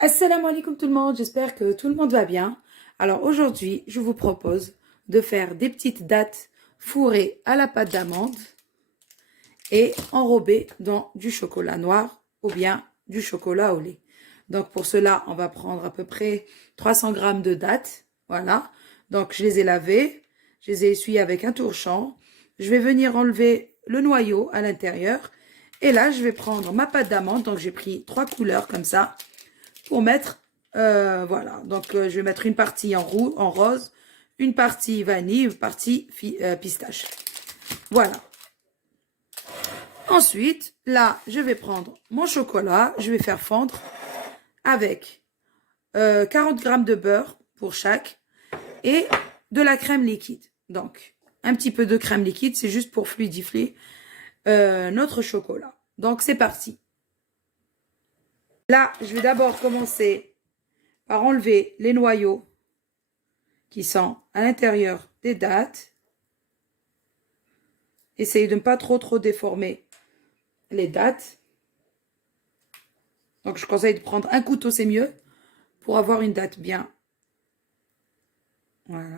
Assalamu alaikum tout le monde, j'espère que tout le monde va bien. Alors aujourd'hui, je vous propose de faire des petites dattes fourrées à la pâte d'amande et enrobées dans du chocolat noir ou bien du chocolat au lait. Donc pour cela, on va prendre à peu près 300 grammes de dattes. Voilà. Donc je les ai lavées, je les ai essuyées avec un torchon. Je vais venir enlever le noyau à l'intérieur. Et là, je vais prendre ma pâte d'amande. Donc j'ai pris 3 couleurs comme ça pour mettre, voilà. Donc je vais mettre une partie en rose, une partie vanille, une partie pistache. Voilà. Ensuite, là, je vais prendre mon chocolat, je vais faire fondre avec 40 grammes de beurre pour chaque et de la crème liquide. Donc, un petit peu de crème liquide, c'est juste pour fluidifier notre chocolat. Donc, c'est parti. Là, je vais d'abord commencer par enlever les noyaux qui sont à l'intérieur des dattes. Essayez de ne pas trop déformer les dattes. Donc, je conseille de prendre un couteau, c'est mieux, pour avoir une date bien. Voilà.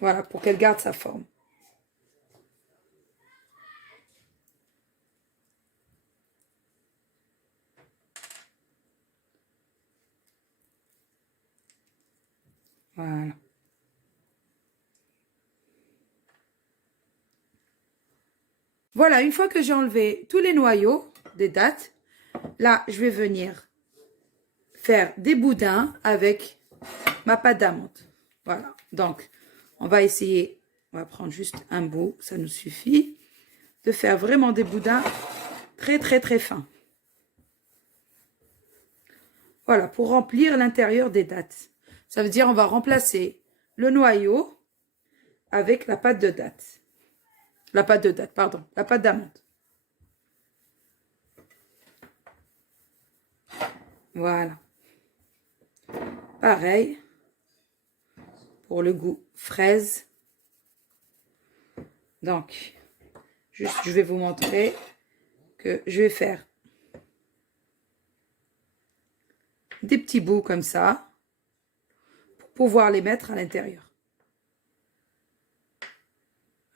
Voilà, pour qu'elle garde sa forme. Voilà. Voilà, une fois que j'ai enlevé tous les noyaux des dattes, là, je vais venir faire des boudins avec ma pâte d'amande. Voilà, donc, on va essayer, on va prendre juste un bout, ça nous suffit, de faire vraiment des boudins très fins. Voilà, pour remplir l'intérieur des dattes. Ça veut dire on va remplacer le noyau avec la pâte de date. La pâte de date, pardon, la pâte d'amande. Voilà. Pareil pour le goût fraise. Donc, juste je vais vous montrer que je vais faire des petits bouts comme ça pour pouvoir les mettre à l'intérieur.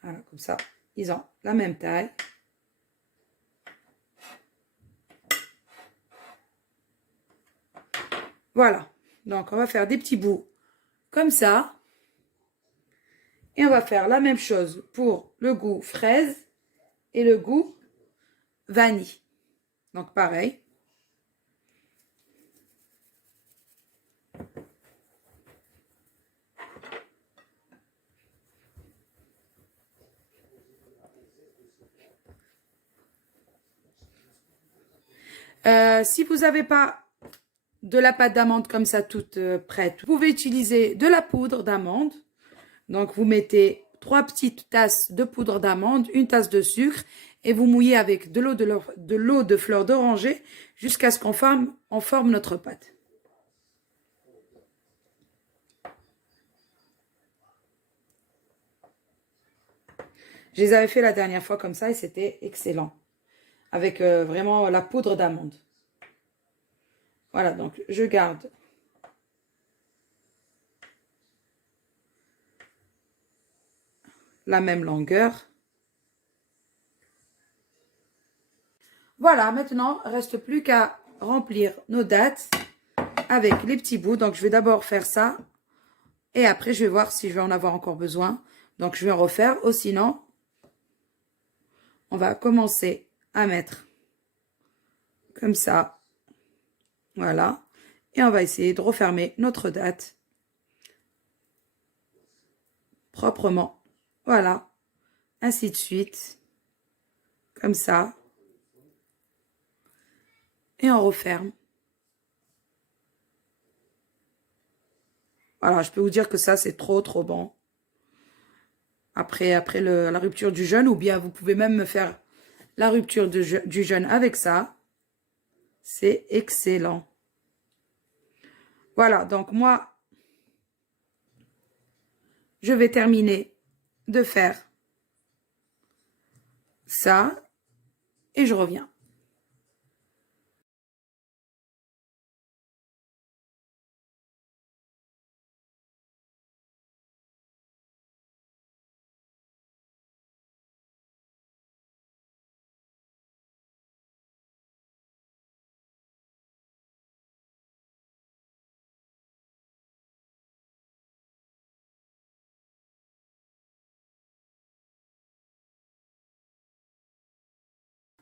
Voilà, comme ça, ils ont la même taille. Voilà, donc on va faire des petits bouts comme ça. Et on va faire la même chose pour le goût fraise et le goût vanille. Donc pareil. Si vous n'avez pas de la pâte d'amande comme ça toute prête, vous pouvez utiliser de la poudre d'amande. Donc vous mettez 3 petites tasses de poudre d'amande, une tasse de sucre et vous mouillez avec de l'eau de fleur d'oranger jusqu'à ce qu'on forme notre pâte. Je les avais fait la dernière fois comme ça et c'était excellent. Avec vraiment la poudre d'amande. Voilà, donc je garde la même longueur. Voilà, maintenant, il ne reste plus qu'à remplir nos dattes avec les petits bouts. Donc, je vais d'abord faire ça. Et après, je vais voir si je vais en avoir encore besoin. Donc, je vais en refaire. Ou sinon, on va commencer à mettre comme ça. Voilà. Et on va essayer de refermer notre date proprement. Voilà. Ainsi de suite. Comme ça. Et on referme. Voilà, je peux vous dire que ça, c'est trop bon. Après la rupture du jeûne, ou bien vous pouvez même me faire la rupture du jeûne avec ça. C'est excellent. Voilà, donc moi, je vais terminer de faire ça. et je reviens.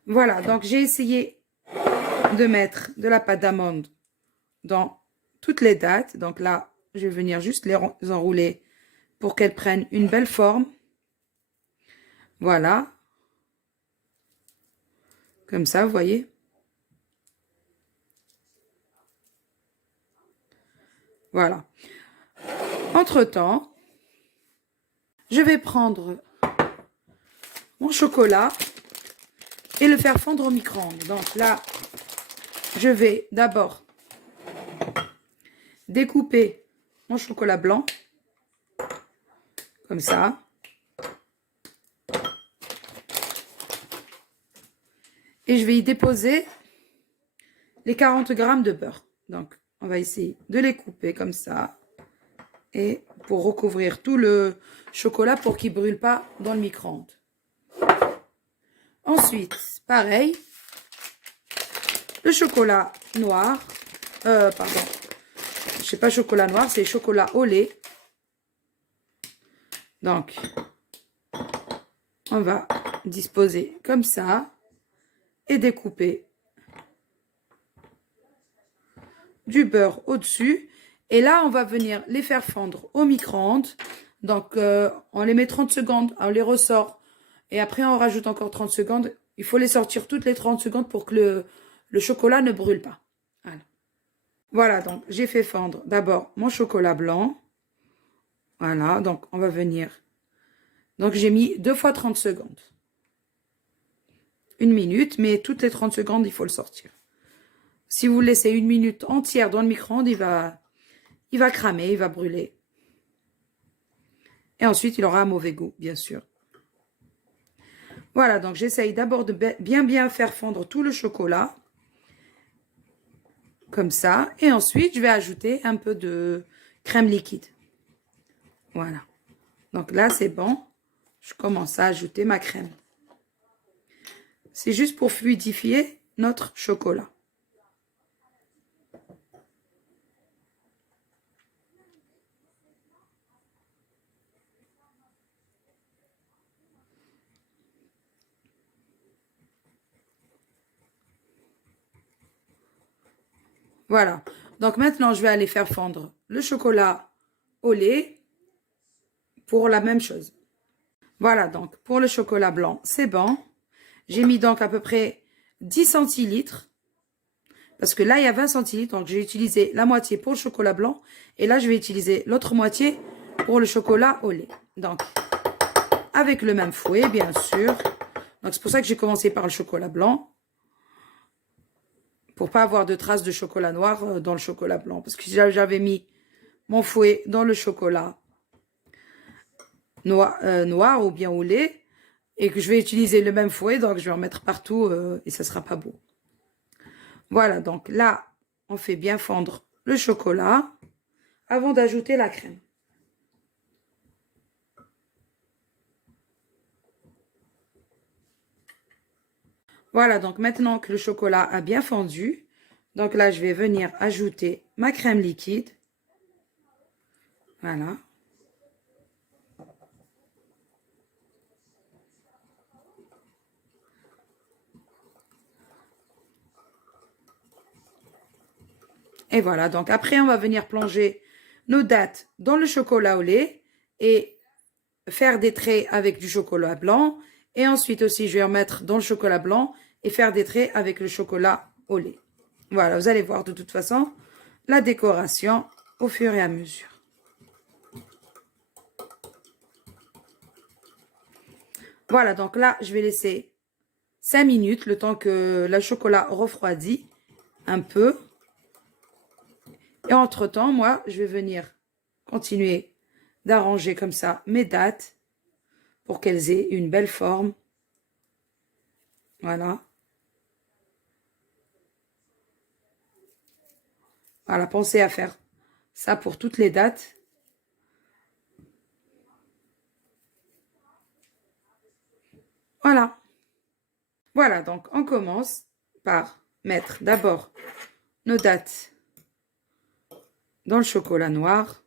Voilà, donc j'ai essayé de mettre de la pâte d'amande dans toutes les dattes. Donc là, je vais venir juste les enrouler pour qu'elles prennent une belle forme. Voilà. Comme ça, vous voyez. Voilà. Entre-temps, je vais prendre mon chocolat et le faire fondre au micro-ondes. Donc là, je vais d'abord découper mon chocolat blanc, comme ça. Et je vais y déposer les 40 grammes de beurre. Donc, on va essayer de les couper comme ça. Et pour recouvrir tout le chocolat pour qu'il ne brûle pas dans le micro-ondes. Ensuite, pareil, le chocolat noir, pardon, je sais pas chocolat noir, c'est chocolat au lait. Donc, on va disposer comme ça et découper du beurre au-dessus. Et là, on va venir les faire fondre au micro-ondes. Donc, on les met 30 secondes, on les ressort. Et après, on rajoute encore 30 secondes. Il faut les sortir toutes les 30 secondes pour que le chocolat ne brûle pas. Voilà, donc j'ai fait fondre d'abord mon chocolat blanc. Voilà, donc on va venir. Donc j'ai mis 2 fois 30 secondes. 1 minute, mais toutes les 30 secondes, il faut le sortir. Si vous le laissez 1 minute entière dans le micro-ondes, il va cramer, il va brûler. Et ensuite, il aura un mauvais goût, bien sûr. Voilà, donc j'essaye d'abord de bien faire fondre tout le chocolat. Comme ça. Et ensuite, je vais ajouter un peu de crème liquide. Voilà. Donc là, c'est bon. Je commence à ajouter ma crème. C'est juste pour fluidifier notre chocolat. Voilà. Donc maintenant, je vais aller faire fondre le chocolat au lait pour la même chose. Voilà, donc pour le chocolat blanc, c'est bon. J'ai mis donc à peu près 10 centilitres. Parce que là, il y a 20 centilitres. Donc, j'ai utilisé la moitié pour le chocolat blanc. Et là, je vais utiliser l'autre moitié pour le chocolat au lait. Donc, avec le même fouet, bien sûr. Donc, c'est pour ça que j'ai commencé par le chocolat blanc. Pour pas avoir de traces de chocolat noir dans le chocolat blanc. Parce que j'avais mis mon fouet dans le chocolat noir ou bien au lait. Et que je vais utiliser le même fouet. Donc, je vais en mettre partout et ça sera pas beau. Voilà, donc là, on fait bien fondre le chocolat avant d'ajouter la crème. Voilà, donc maintenant que le chocolat a bien fondu, donc là, je vais venir ajouter ma crème liquide. Voilà. Et voilà, donc après, on va venir plonger nos dattes dans le chocolat au lait et faire des traits avec du chocolat blanc. Et ensuite aussi, je vais en mettre dans le chocolat blanc et faire des traits avec le chocolat au lait. Voilà, vous allez voir de toute façon la décoration au fur et à mesure. Voilà, donc là, je vais laisser 5 minutes, le temps que le chocolat refroidit un peu. Et entre-temps, moi, je vais venir continuer d'arranger comme ça mes dattes pour qu'elles aient une belle forme. Voilà. Voilà, pensez à faire ça pour toutes les dates. Voilà. Voilà, donc on commence par mettre d'abord nos dates dans le chocolat noir.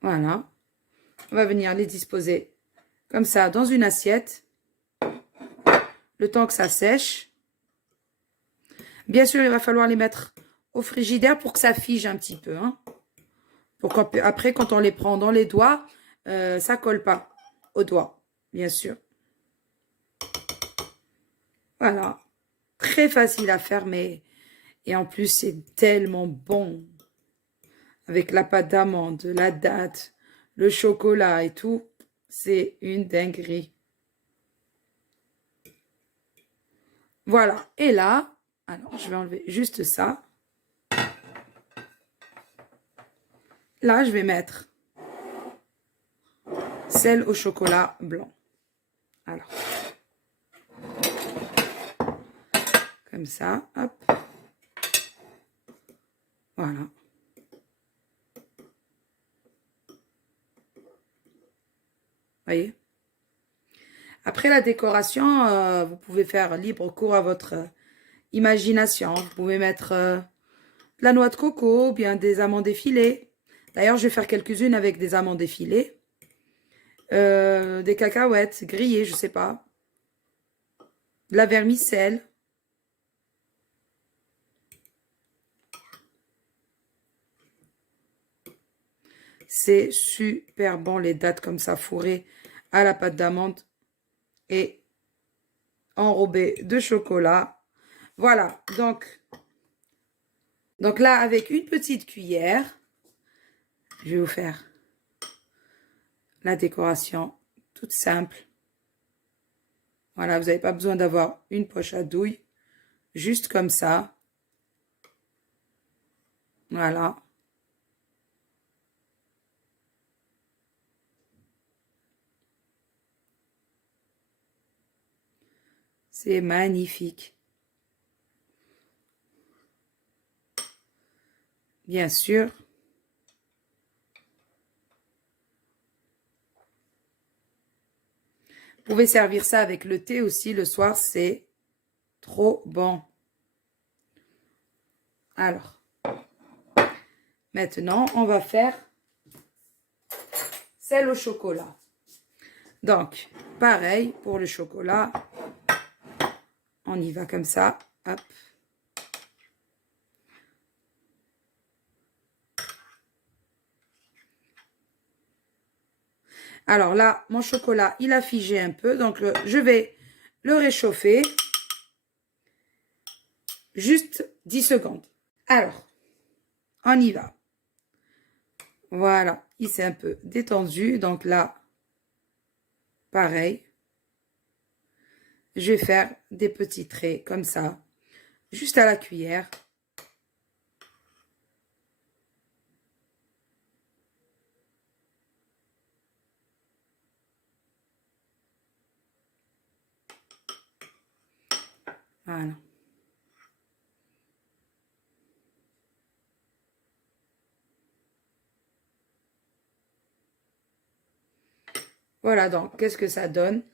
Voilà. On va venir les disposer comme ça dans une assiette. Le temps que ça sèche. Bien sûr, il va falloir les mettre au frigidaire pour que ça fige un petit peu. Hein. Pour qu'après, quand on les prend dans les doigts, ça colle pas aux doigts, bien sûr. Voilà. Très facile à faire, mais... Et en plus, c'est tellement bon. Avec la pâte d'amande, la date, le chocolat et tout. C'est une dinguerie. Voilà. Et là, alors, je vais enlever juste ça. Là, je vais mettre sel au chocolat blanc. Alors, comme ça, hop. Voilà. Voyez? Après la décoration, vous pouvez faire libre cours à votre imagination. Vous pouvez mettre de la noix de coco ou bien des amandes effilées. D'ailleurs, je vais faire quelques-unes avec des amandes effilées. Des cacahuètes grillées, je sais pas. De la vermicelle. C'est super bon, les dattes comme ça, fourrées à la pâte d'amande et enrobées de chocolat. Voilà, donc là, avec une petite cuillère, je vais vous faire la décoration toute simple. Voilà, vous n'avez pas besoin d'avoir une poche à douille, juste comme ça. Voilà. C'est magnifique. Bien sûr. Vous pouvez servir ça avec le thé aussi le soir, c'est trop bon. Alors, maintenant, on va faire sel au chocolat. Donc, pareil pour le chocolat. On y va comme ça. Hop. Alors là, mon chocolat, il a figé un peu. Donc, je vais le réchauffer. Juste 10 secondes. Alors, on y va. Voilà, il s'est un peu détendu. Donc là, pareil. Je vais faire des petits traits comme ça. Juste à la cuillère. Voilà. Voilà donc, qu'est-ce que ça donne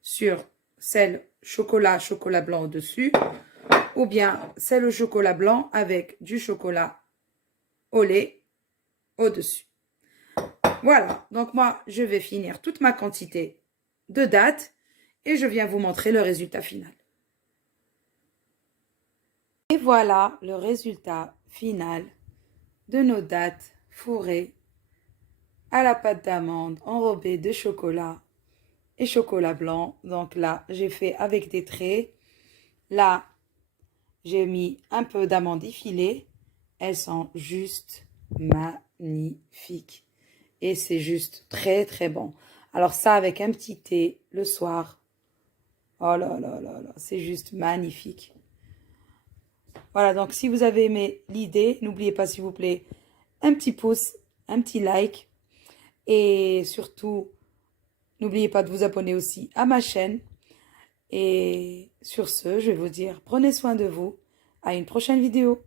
sur sel chocolat, chocolat blanc au-dessus, ou bien sel au chocolat blanc avec du chocolat au lait au-dessus. Voilà, donc moi, je vais finir toute ma quantité de dattes et je viens vous montrer le résultat final. Et voilà le résultat final de nos dattes fourrées à la pâte d'amande enrobée de chocolat et chocolat blanc. Donc là, j'ai fait avec des traits. Là, j'ai mis un peu d'amandes effilées. Elles sont juste magnifiques. Et c'est juste très, très bon. Alors ça, avec un petit thé le soir. Oh là là là là, c'est juste magnifique. Voilà, donc si vous avez aimé l'idée, n'oubliez pas, s'il vous plaît, un petit pouce, un petit like. Et surtout, n'oubliez pas de vous abonner aussi à ma chaîne. Et sur ce, je vais vous dire, prenez soin de vous. À une prochaine vidéo.